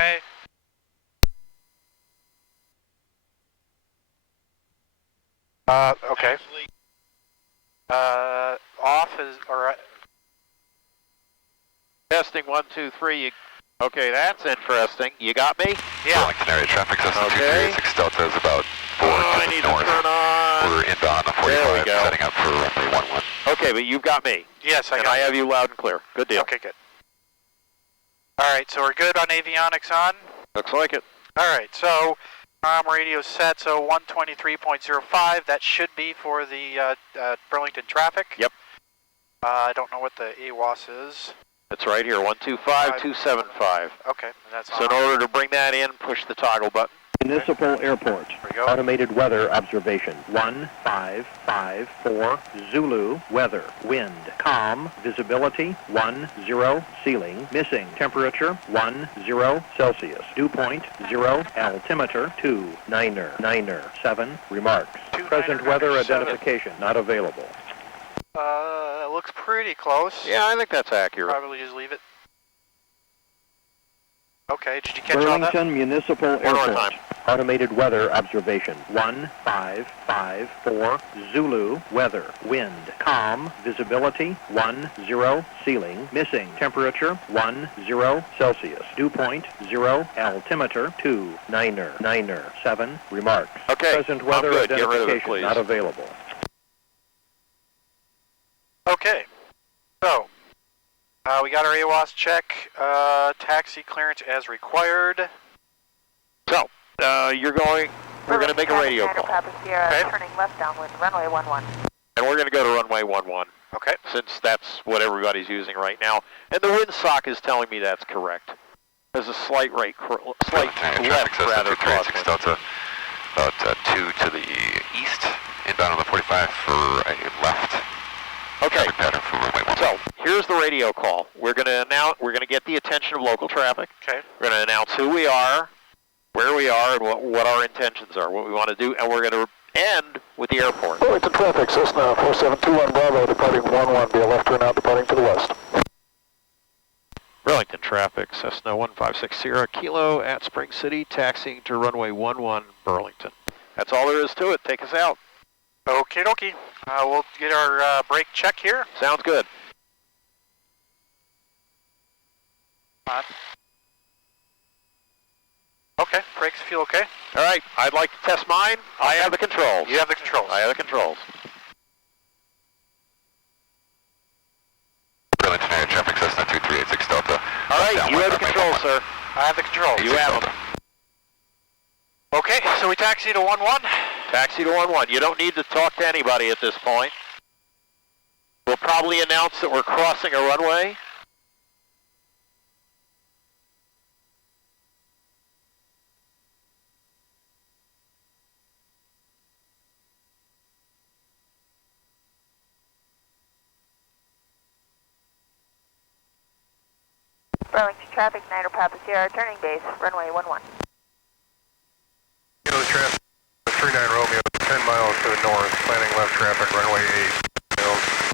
Okay. Okay. Off is, alright. Testing 1, 2, 3. Okay, that's interesting. You got me? Yeah. Burlington area traffic system Okay. 2386 Delta is about 4 I need north. to turn on. We're inbound on 45, setting up for runway 11. Okay, but you've got me. Yes, I got I have you loud and clear. Good deal. Okay, good. Alright, so we're good on avionics on? Looks like it. Alright, so radio set, so 123.05. That should be for the Burlington traffic. Yep. I don't know what the AWOS is. It's right here, 125275. Okay, that's So in order to bring that in, push the toggle button. Municipal Airport. There we go. Automated weather observation. 1554 Zulu. Weather. Wind. Calm. Visibility 10. Ceiling. Missing. Temperature 10 Celsius. Dew point 0. Altimeter 297. Remarks. Present weather identification not available. It looks pretty close. Yeah, I think that's accurate. Probably just leave it. Okay, did you catch all that? Burlington Municipal One more Airport. time. Automated weather observation. 1554 Zulu. Weather. Wind. Calm. Visibility 10. Ceiling. Missing. Temperature 10 Celsius. Dew point 0. Altimeter 297. Remarks. Okay, Present weather I'm good. Get rid of it, identification please. not available. Okay, so we got our AWOS check, taxi clearance as required. So, we're going to make a radio call. Okay. Turning left downwind, runway 11. And we're going to go to runway 11, Okay. since that's what everybody's using right now. And the windsock is telling me that's correct. There's a slight left rather crosswind. Delta, about 2 to the east, inbound on the 45 for a left. Okay, Pattern for runway 11. so here's the radio call. We're going to get the attention of local traffic. Okay. We're going to announce who we are, where we are, and what our intentions are, what we want to do, and we're going to end with the airport. Burlington traffic, Cessna 4721 Bravo, departing 11, be a left turn out, departing to the west. Burlington traffic, Cessna 1560 Kilo at Spring City, taxiing to runway 11, Burlington. That's all there is to it. Take us out. Okie dokie. We'll get our brake check here. Sounds good. On. Okay, brakes feel okay. All right, I'd like to test mine. I have the controls. You have the controls. I have the controls. Burlington area traffic, Cessna 2386 Delta. All right, you have the controls, sir. I have the controls. You have them. Okay, so we taxi to 11. Taxi to 11. You don't need to talk to anybody at this point. We'll probably announce that we're crossing a runway. Burlington traffic, Niner Papa Sierra, turning base, runway 11. Kilo traffic, 39 Romeo, 10 miles to the north, planning left traffic, runway 8. Mills.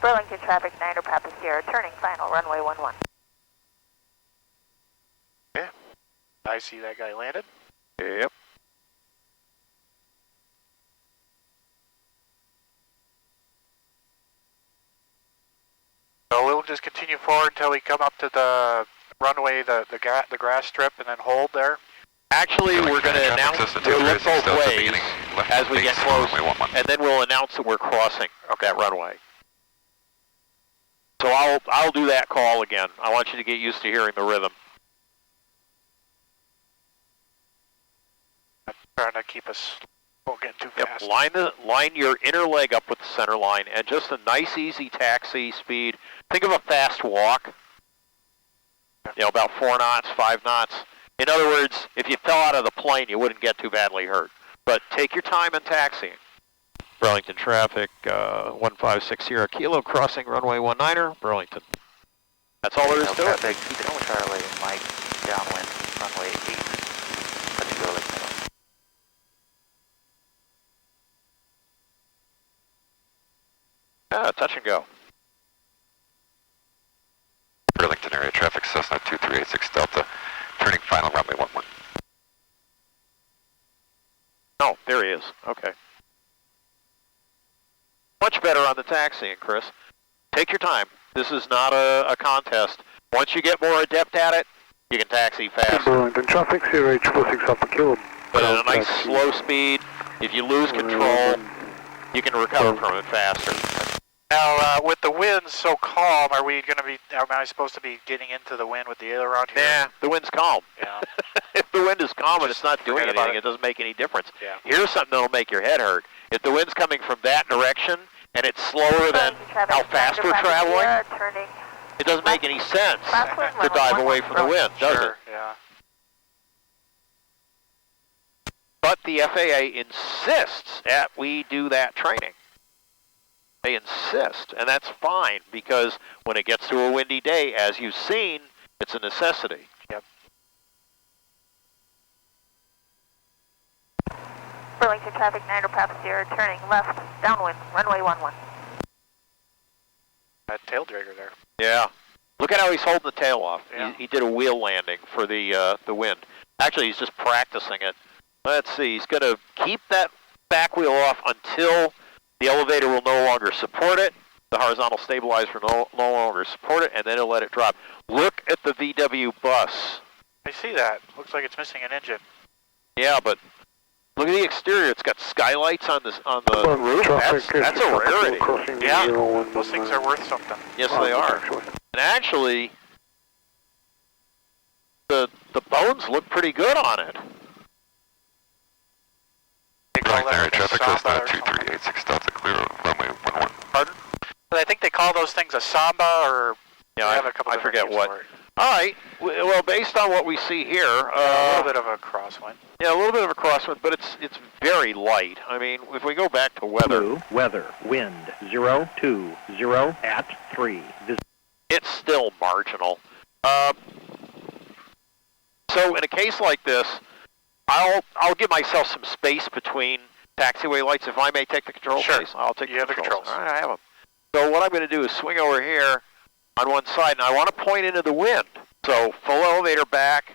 Burlington traffic, Niner Papa Sierra, turning final, runway 11. Okay. I see that guy landed. Yep. So we'll just continue forward until we come up to the runway, the grass strip, and then hold there. Actually, we're going to announce, we'll look both ways as we get close, and then we'll announce that we're crossing that runway. So I'll do that call again. I want you to get used to hearing the rhythm. I'm trying to keep us from getting too fast. Line your inner leg up with the center line, and just a nice, easy taxi speed. Think of a fast walk. About 4 knots, 5 knots. In other words, if you fell out of the plane, you wouldn't get too badly hurt. But take your time in taxiing. Burlington traffic, 1560 Kilo, crossing runway 19, Burlington. That's all there is to it. Traffic, Eco Charlie, Mike, downwind, runway 8. Touch and go, Lake Meadow. Touch and go. Burlington area traffic, Cessna 2386 Delta, turning final runway 11. Oh, there he is. Okay. Much better on the taxiing, Chris. Take your time. This is not a contest. Once you get more adept at it, you can taxi fast. Burlington traffic, CRH 46 Alpha Kilo. But at a nice slow speed, if you lose control, you can recover from it faster. Now, with the winds so calm, am I supposed to be getting into the wind with the aileron here? Nah, the wind's calm. Yeah. If the wind is calm and it's not doing forget about anything, it doesn't make any difference. Yeah. Here's something that'll make your head hurt. If the wind's coming from that direction and it's slower than how fast we're traveling, it doesn't make any sense to dive away from the wind, does it? Yeah. But the FAA insists that we do that training. They insist, and that's fine, because when it gets to a windy day, as you've seen, it's a necessity. Yep. Burlington traffic, Niner Papa Sierra, turning left, downwind, runway 11. That tail dragger there. Yeah. Look at how he's holding the tail off. Yeah. He did a wheel landing for the wind. Actually, he's just practicing it. Let's see. He's going to keep that back wheel off until the elevator will no longer support it. The horizontal stabilizer will no longer support it, and then he'll let it drop. Look at the VW bus. I see that. Looks like it's missing an engine. Yeah, but look at the exterior. It's got skylights on the roof. That's a rarity. Yeah, those things are worth something. Yes, they are. And actually, the bones look pretty good on it. They call Burlington area that like a traffic, samba Cessna or something. 2386 Delta, clear runway 11. Pardon? But I think they call those things a samba, or Yeah, they have a couple I different forget names what. for it. All right. Well, based on what we see here, A little bit of a crosswind. yeah, a little bit of a crosswind, but it's very light. I mean, if we go back to weather, Blue, weather, wind, 020 at 3. it's still marginal. So in a case like this, I'll give myself some space between taxiway lights. If I may take the controls, Sure. please, I'll take You have the controls. All right, I have them. So what I'm going to do is swing over here on one side, and I want to point into the wind. So full elevator back.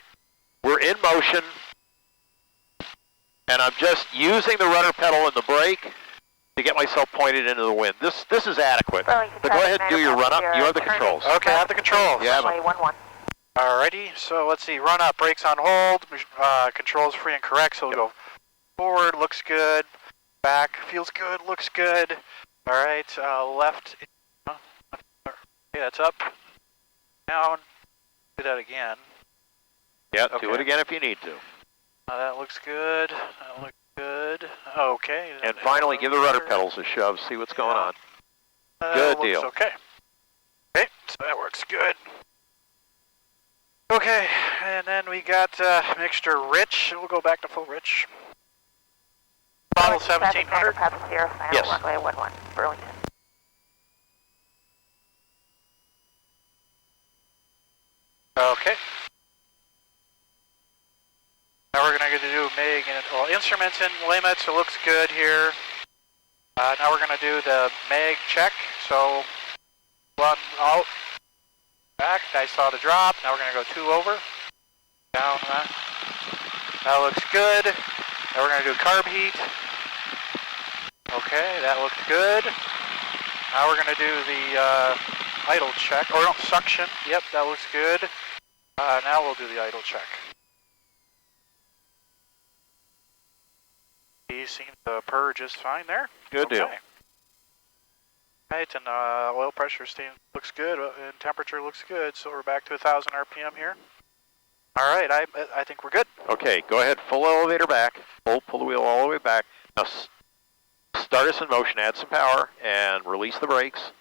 We're in motion, and I'm just using the rudder pedal and the brake to get myself pointed into the wind. This is adequate. Burlington But go traffic, ahead and do Niner your Papa run-up. Sierra, You have the turning controls. Okay, I have the controls. Yeah. runway 11. Alrighty, so let's see, run up, brakes on hold, controls free and correct, so we'll go forward, looks good, back, feels good, looks good. Alright, left, okay, that's up, down, do that again. Yeah, do Okay. it again if you need to. That looks good, that looks good, okay. And finally, give the rudder pedals a shove, see what's going on. Good looks deal. Okay. Okay, so that works good. Okay, and then we got mixture rich. We'll go back to full rich. Model Burlington traffic, 1700. Niner Papa Sierra, final Yes. runway 11, Burlington. Okay. Now we're going to do MIG and well, instruments and limits. It looks good here. Now we're going to do the MIG check. So one out, back. I saw the drop. Now we're going to go 2 over. Down that. That looks good. Now we're going to do carb heat. Okay, that looks good. Now we're going to do the idle check, or no, suction. Yep, that looks good. Now we'll do the idle check. He seems to purr just fine there. Good deal. Right, and oil pressure looks good, and temperature looks good, so we're back to 1,000 RPM here. All right, I think we're good. Okay, go ahead, full elevator back. Pull the wheel all the way back. Now start us in motion, add some power, and release the brakes.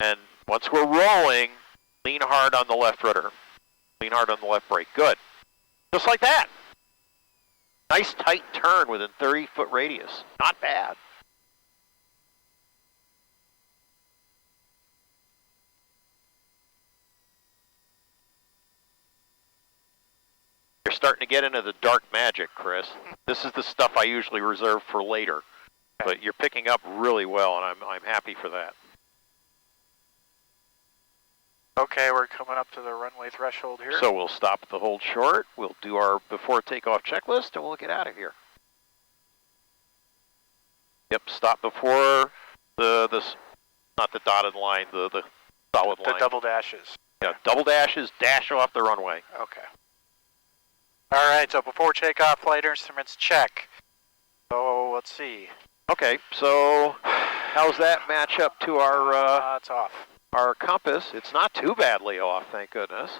And once we're rolling, lean hard on the left rudder. Lean hard on the left brake. Good. Just like that. Nice tight turn within 30-foot radius. Not bad. starting to get into the dark magic, Chris. This is the stuff I usually reserve for later. Okay. But you're picking up really well, and I'm happy for that. Okay, we're coming up to the runway threshold here. So we'll stop at the hold short. We'll do our before takeoff checklist, and we'll get out of here. Yep, stop before not the dotted line, the solid line. The double dashes. Yeah, double dashes, dash off the runway. Okay. All right, so before takeoff, flight instruments check. So let's see. Okay, so how's that match up to our it's off. our compass? It's not too badly off, thank goodness.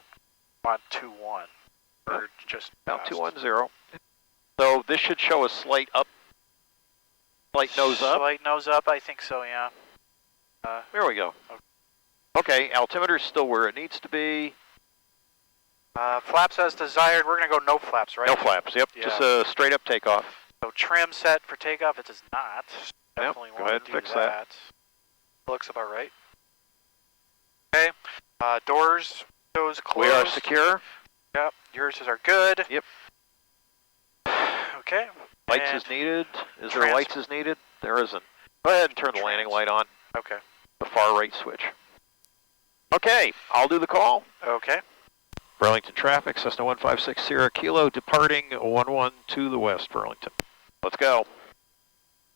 On 2-1, or just About past. 210. So this should show a slight up, slight nose up. Slight nose up, I think so, yeah. There we go. Okay, altimeter's still where it needs to be. Flaps as desired. We're going to go no flaps, right? No flaps, yep. Yeah. Just a straight up takeoff. So trim set for takeoff, it does not. Yep, Definitely go want ahead to and do fix that. Looks about right. Okay, doors, windows closed. We are secure. Yep, yours are good. Yep. Okay. Lights and is needed. Is there lights is needed? There isn't. Go ahead and turn the landing light on. Okay. The far right switch. Okay, I'll do the call. Okay. Burlington traffic, Cessna 156 Sierra Kilo, departing 11 to the west, Burlington. Let's go.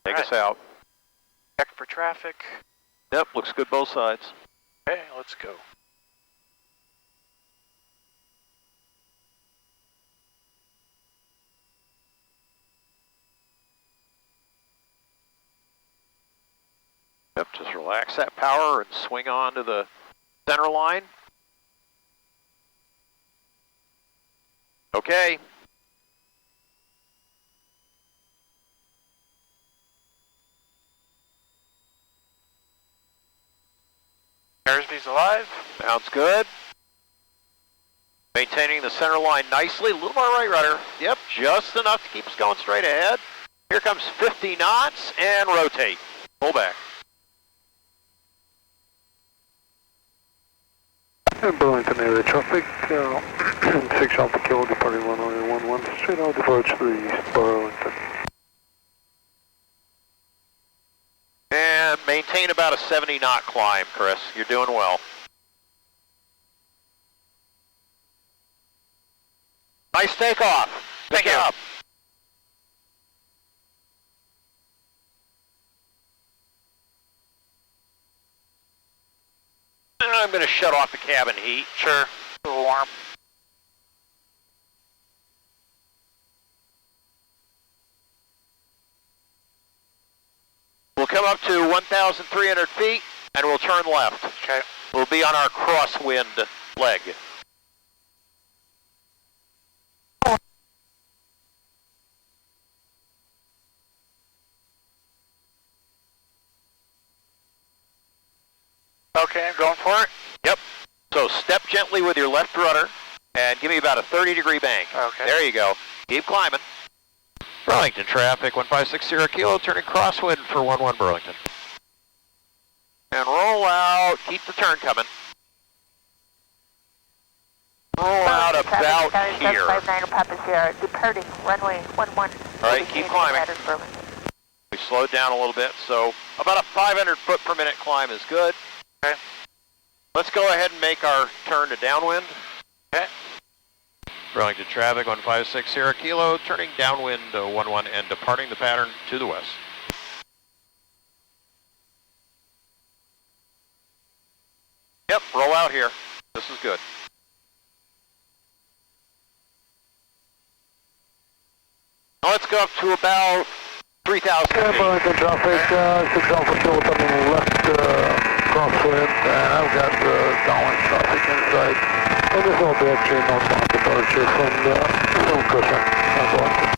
Take us out. Check for traffic. Yep, looks good both sides. Okay, let's go. Yep, just relax that power and swing on to the center line. Okay. Airsby's alive. Sounds good. Maintaining the center line nicely. A little more right rudder. Yep, just enough to keep us going straight ahead. Here comes 50 knots and rotate. Pull back. And Burlington area traffic, 6 Alpha Kilo departing runway 11, straight out approach to the east, Burlington. And maintain about a 70 knot climb, Chris. You're doing well. Nice takeoff. Pick it up. I'm going to shut off the cabin heat. Sure. A little warm. We'll come up to 1,300 feet and we'll turn left. Okay. We'll be on our crosswind leg. Okay, I'm going for it. Yep. So step gently with your left rudder and give me about a 30-degree bank. Okay. There you go. Keep climbing. Burlington traffic, 156 Kilo, turning crosswind for 11 Burlington. And roll out. Keep the turn coming. Roll out about here. 759 Papa Sierra, departing runway 11. All right, keep climbing. We slowed down a little bit, so about a 500 foot per minute climb is good. Okay. Let's go ahead and make our turn to downwind. Okay. Burlington traffic, 156 Kilo, turning downwind 11 and departing the pattern to the west. Yep, roll out here. This is good. Now let's go up to about 3,000 feet. Burlington traffic, 6 Alpha Kilo coming left crosswind, and I've got downwind traffic inside. And this will be actually northbound departure from the Burlington.